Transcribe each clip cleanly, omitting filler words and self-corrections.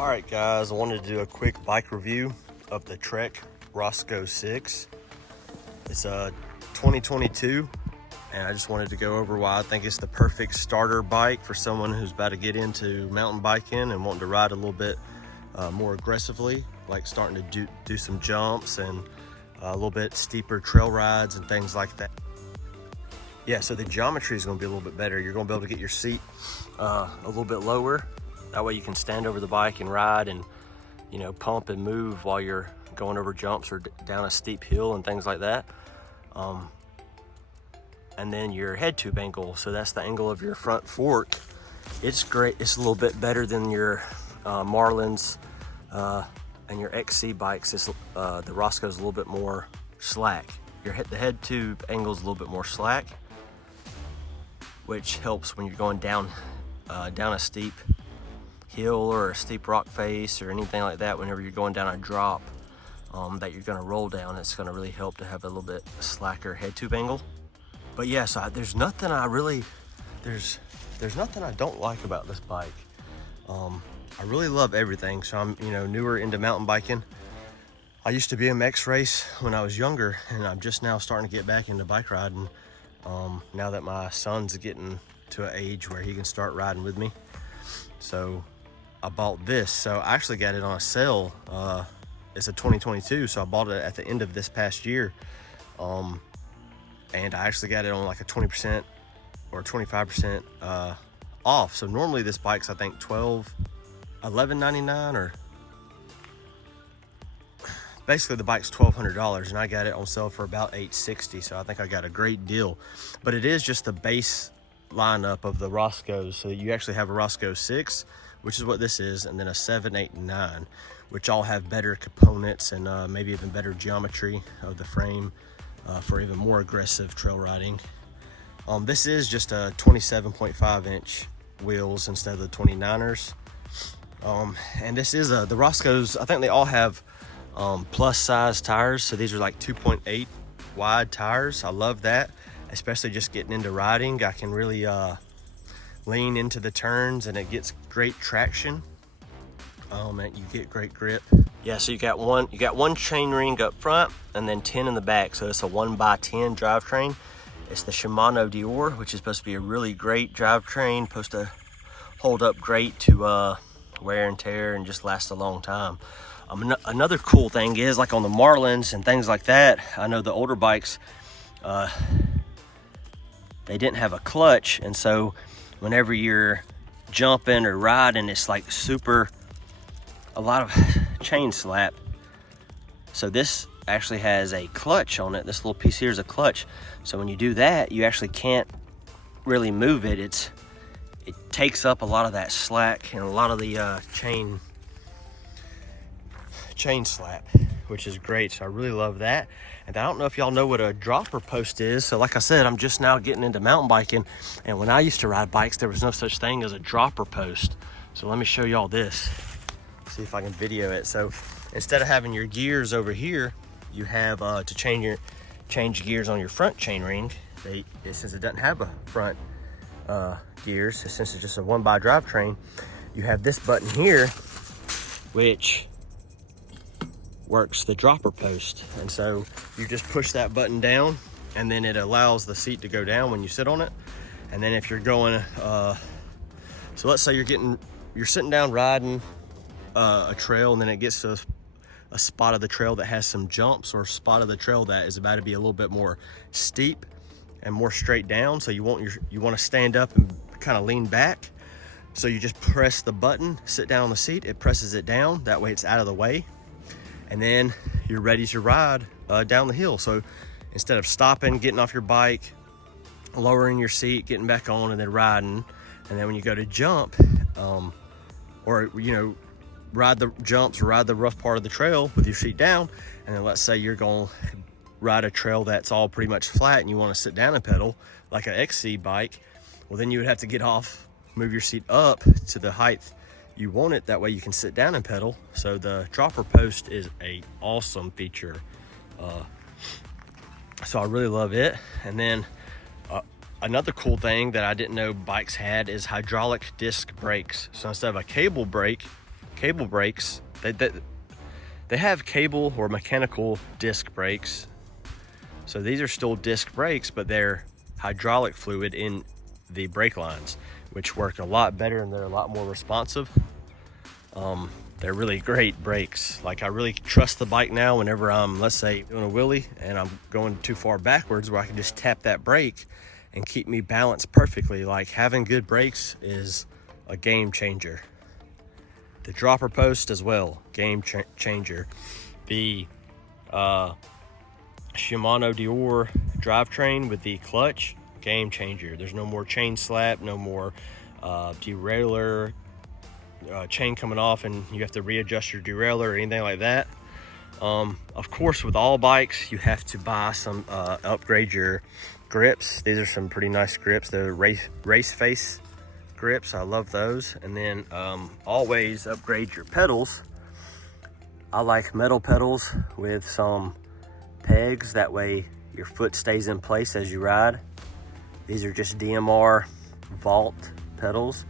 All right, guys, I wanted to do a quick bike review of the Trek Roscoe 6. It's a 2022, and I just wanted to go over why I think it's the perfect starter bike for someone who's about to get into mountain biking and wanting to ride a little bit more aggressively, like starting to do some jumps and a little bit steeper trail rides and things like that. Yeah, so the geometry is going to be a little bit better. You're going to be able to get your seat a little bit lower. That way you can stand over the bike and ride and, you know, pump and move while you're going over jumps or down a steep hill and things like that. And then your head tube angle, so that's the angle of your front fork. It's great. It's a little bit better than your Marlins and your XC bikes. The Roscoe's a little bit more slack. The head tube angle is a little bit more slack, which helps when you're going down a steep hill or a steep rock face or anything like that. Whenever you're going down a drop that you're going to roll down, it's going to really help to have a little bit slacker head tube angle. But yeah, so there's nothing I don't like about this bike. I really love everything. So I'm newer into mountain biking. I used to BMX race when I was younger, and I'm just now starting to get back into bike riding now that my son's getting to an age where he can start riding with me. So I bought this. So I actually got it on a sale. It's a 2022, so I bought it at the end of this past year. And I actually got it on like a 20% or 25% off. So normally this bike's, I think, $11.99, or basically the bike's $1,200, and I got it on sale for about $860. So I think I got a great deal. But it is just the base lineup of the Roscoes. So you actually have a Roscoe 6, which is what this is, and then a 7, 8, and 9, which all have better components and maybe even better geometry of the frame for even more aggressive trail riding. This is just a 27.5 inch wheels instead of the 29ers. And this is the Roscoes, I think they all have plus size tires. So these are like 2.8 wide tires. I love that, especially just getting into riding. I can really lean into the turns and it gets great traction. And you get great grip. Yeah, so you got one chain ring up front and then 10 in the back. So it's a 1x10 drivetrain. It's the Shimano Dior, which is supposed to be a really great drivetrain, supposed to hold up great to wear and tear and just last a long time. Another cool thing is, like on the Marlins and things like that, I know the older bikes, they didn't have a clutch, and so whenever you're jumping or riding, it's like a lot of chain slap. So this actually has a clutch on it. This little piece here is a clutch. So when you do that, you actually can't really move it. It takes up a lot of that slack and a lot of the chain slap, which is great. So I really love that. And I don't know if y'all know what a dropper post is. So like I said, I'm just now getting into mountain biking, and when I used to ride bikes, there was no such thing as a dropper post. So let me show y'all this. See if I can video it. So instead of having your gears over here, you have to change gears on your front chain ring. Since it doesn't have a front gears, since it's just a 1x drivetrain, you have this button here, which works the dropper post. And so you just push that button down, and then it allows the seat to go down when you sit on it. And then if you're going, so let's say you're sitting down riding a trail, and then it gets to a spot of the trail that has some jumps, or a spot of the trail that is about to be a little bit more steep and more straight down. So you want to stand up and kind of lean back. So you just press the button, sit down on the seat, it presses it down. That way it's out of the way. And then you're ready to ride down the hill. So instead of stopping, getting off your bike, lowering your seat, getting back on, and then riding, and then when you go to jump, or ride the jumps or ride the rough part of the trail with your seat down, and then let's say you're going to ride a trail that's all pretty much flat and you want to sit down and pedal like an XC bike, well, then you would have to get off, move your seat up to the height you want it. That way you can sit down and pedal. So the dropper post is a awesome feature. So I really love it. And then another cool thing that I didn't know bikes had is hydraulic disc brakes. So instead of a cable brake, cable brakes, they have cable or mechanical disc brakes. So these are still disc brakes, but they're hydraulic fluid in the brake lines, which work a lot better and they're a lot more responsive. They're really great brakes. Like, I really trust the bike now whenever I'm, let's say, doing a wheelie and I'm going too far backwards, where I can just tap that brake and keep me balanced perfectly. Like, having good brakes is a game changer. The dropper post as well, game changer. The Shimano Dior drivetrain with the clutch, game changer. There's no more chain slap, no more derailleur, chain coming off and you have to readjust your derailleur or anything like that. Of course, with all bikes, you have to buy some, upgrade your grips. These are some pretty nice grips. They're race face grips. I love those. And then always upgrade your pedals. I like metal pedals with some pegs. That way your foot stays in place as you ride. These are just DMR Vault pedals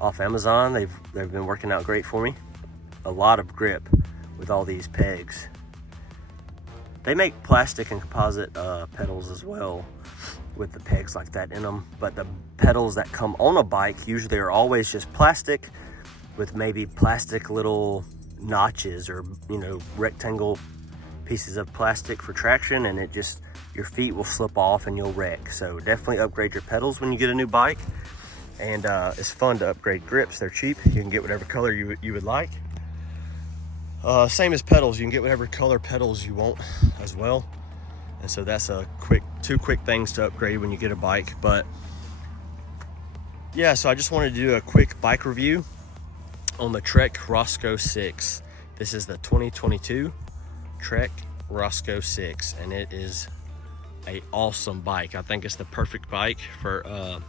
off Amazon. They've been working out great for me. A lot of grip with all these pegs. They make plastic and composite pedals as well with the pegs like that in them, but the pedals that come on a bike usually are always just plastic with maybe plastic little notches or, you know, rectangle pieces of plastic for traction, and it just, your feet will slip off and you'll wreck. So definitely upgrade your pedals when you get a new bike. And it's fun to upgrade grips. They're cheap. You can get whatever color you would like. Same as pedals, you can get whatever color pedals you want as well. And so that's two quick things to upgrade when you get a bike. But yeah, so I just wanted to do a quick bike review on the Trek Roscoe 6. This is the 2022 Trek Roscoe 6, and it is an awesome bike. I think it's the perfect bike for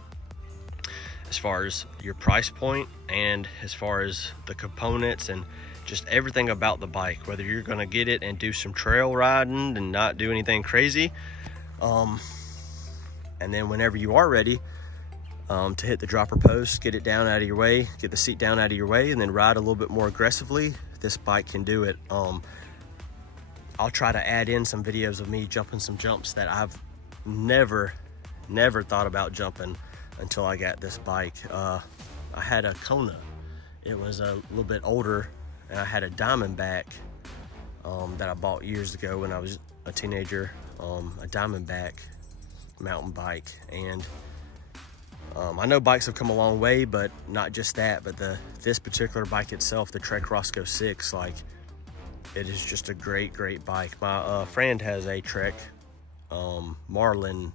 as far as your price point and as far as the components and just everything about the bike, whether you're going to get it and do some trail riding and not do anything crazy, and then whenever you are ready to hit the dropper post, get it down out of your way, get the seat down out of your way, and then ride a little bit more aggressively, this bike can do it. I'll try to add in some videos of me jumping some jumps that I've never thought about jumping until I got this bike. I had a Kona. It was a little bit older, and I had a Diamondback that I bought years ago when I was a teenager, a Diamondback mountain bike. And I know bikes have come a long way, but not just that, but this particular bike itself, the Trek Roscoe 6, like, it is just a great bike. My friend has a Trek Marlin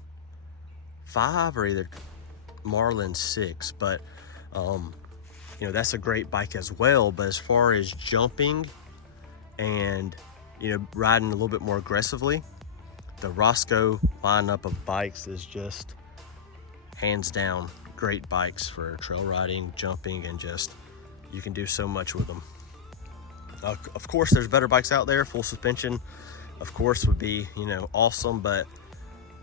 5 or either Marlin 6, but you know, that's a great bike as well. But as far as jumping and, you know, riding a little bit more aggressively, the Roscoe lineup of bikes is just hands down great bikes for trail riding, jumping, and just, you can do so much with them. Of course, there's better bikes out there. Full suspension, of course, would be, you know, awesome, but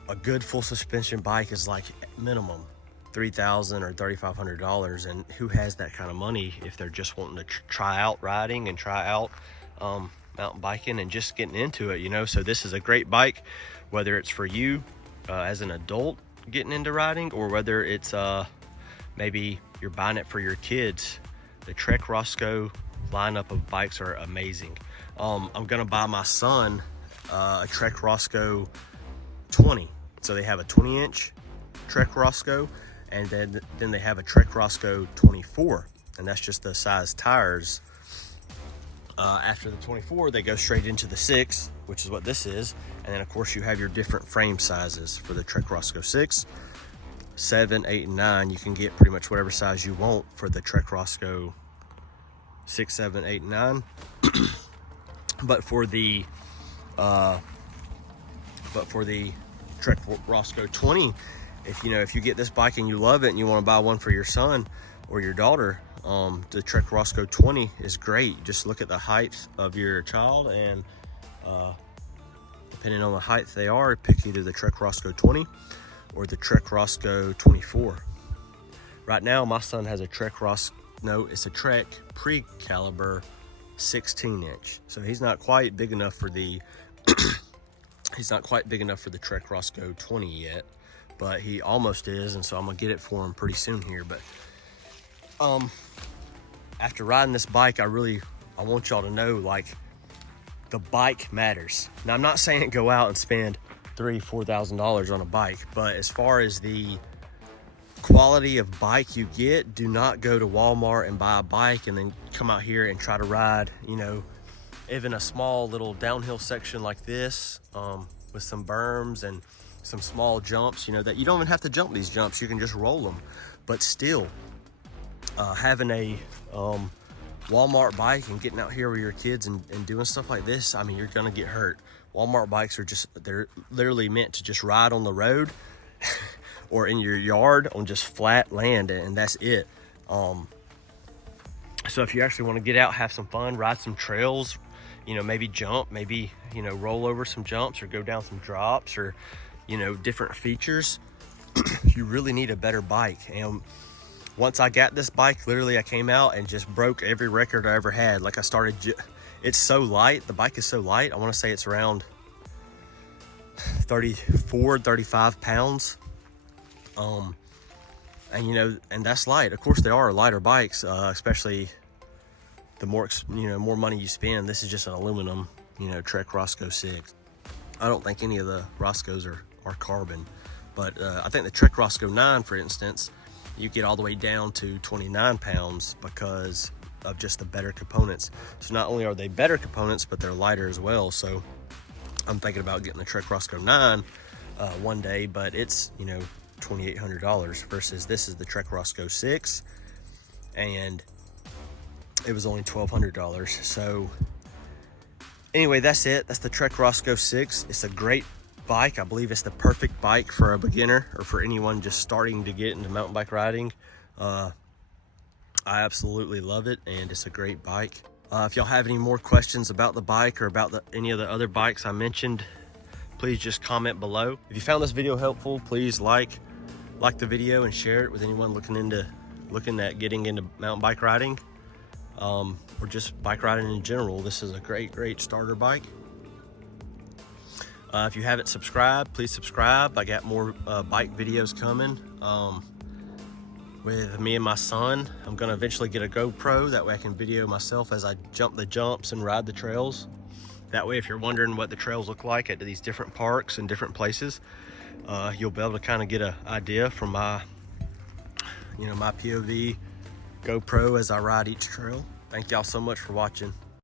a good full suspension bike is like minimum $3,000 or $3,500, and who has that kind of money if they're just wanting to try out riding and try out mountain biking and just getting into it, you know? So this is a great bike, whether it's for you as an adult getting into riding, or whether it's maybe you're buying it for your kids. The Trek Roscoe lineup of bikes are amazing. I'm gonna buy my son a Trek Roscoe 20. So they have a 20-inch Trek Roscoe, and then they have a Trek Roscoe 24, and that's just the size tires. After the 24, they go straight into the 6, which is what this is. And then of course you have your different frame sizes for the Trek Roscoe 6, 7, 8, and 9. You can get pretty much whatever size you want for the Trek Roscoe 6, 7, 8, and 9. But for the Trek Roscoe 20, if you get this bike and you love it and you want to buy one for your son or your daughter, the Trek Roscoe 20 is great. Just look at the height of your child, and depending on the height they are, pick either the Trek Roscoe 20 or the Trek Roscoe 24. Right now, my son has a Trek no, it's a Trek pre-caliber 16-inch. So he's not quite big enough for the he's not quite big enough for the Trek Roscoe 20 yet, but he almost is, and so I'm gonna get it for him pretty soon here. But after riding this bike, I want y'all to know, like, the bike matters. Now, I'm not saying go out and spend $3,000-$4,000 on a bike, but as far as the quality of bike you get, do not go to Walmart and buy a bike and then come out here and try to ride, you know, even a small little downhill section like this, with some berms and some small jumps, you know, that you don't even have to jump these jumps, you can just roll them. But still, having a Walmart bike and getting out here with your kids and doing stuff like this, I mean, you're gonna get hurt. Walmart bikes are they're literally meant to just ride on the road or in your yard on just flat land, and that's it. So if you actually want to get out, have some fun, ride some trails, you know, maybe jump, maybe, you know, roll over some jumps or go down some drops, or, you know, different features, you really need a better bike. And once I got this bike, literally I came out and just broke every record I ever had. Like, it's so light, the bike is so light, I want to say it's around 34, 35 pounds. And, you know, and that's light. Of course, there are lighter bikes, especially the more money you spend. This is just an aluminum, you know, Trek Roscoe 6. I don't think any of the Roscoes are carbon, but I think the Trek Roscoe 9, for instance, you get all the way down to 29 pounds because of just the better components. So not only are they better components, but they're lighter as well. So I'm thinking about getting the Trek Roscoe 9 one day, but it's, you know, $2,800 versus this is the Trek Roscoe 6, and it was only $1,200. So anyway, that's it. That's the Trek Roscoe 6. It's a great bike. I believe it's the perfect bike for a beginner or for anyone just starting to get into mountain bike riding. I absolutely love it, and it's a great bike. If y'all have any more questions about the bike or about any of the other bikes I mentioned, please just comment below. If you found this video helpful, please like the video and share it with anyone looking at getting into mountain bike riding, or just bike riding in general. This is a great starter bike. If you haven't subscribed, please subscribe. I got more bike videos coming with me and my son. I'm gonna eventually get a GoPro, that way I can video myself as I jump the jumps and ride the trails. That way, if you're wondering what the trails look like at these different parks and different places, you'll be able to kind of get an idea from my POV GoPro as I ride each trail. Thank y'all so much for watching.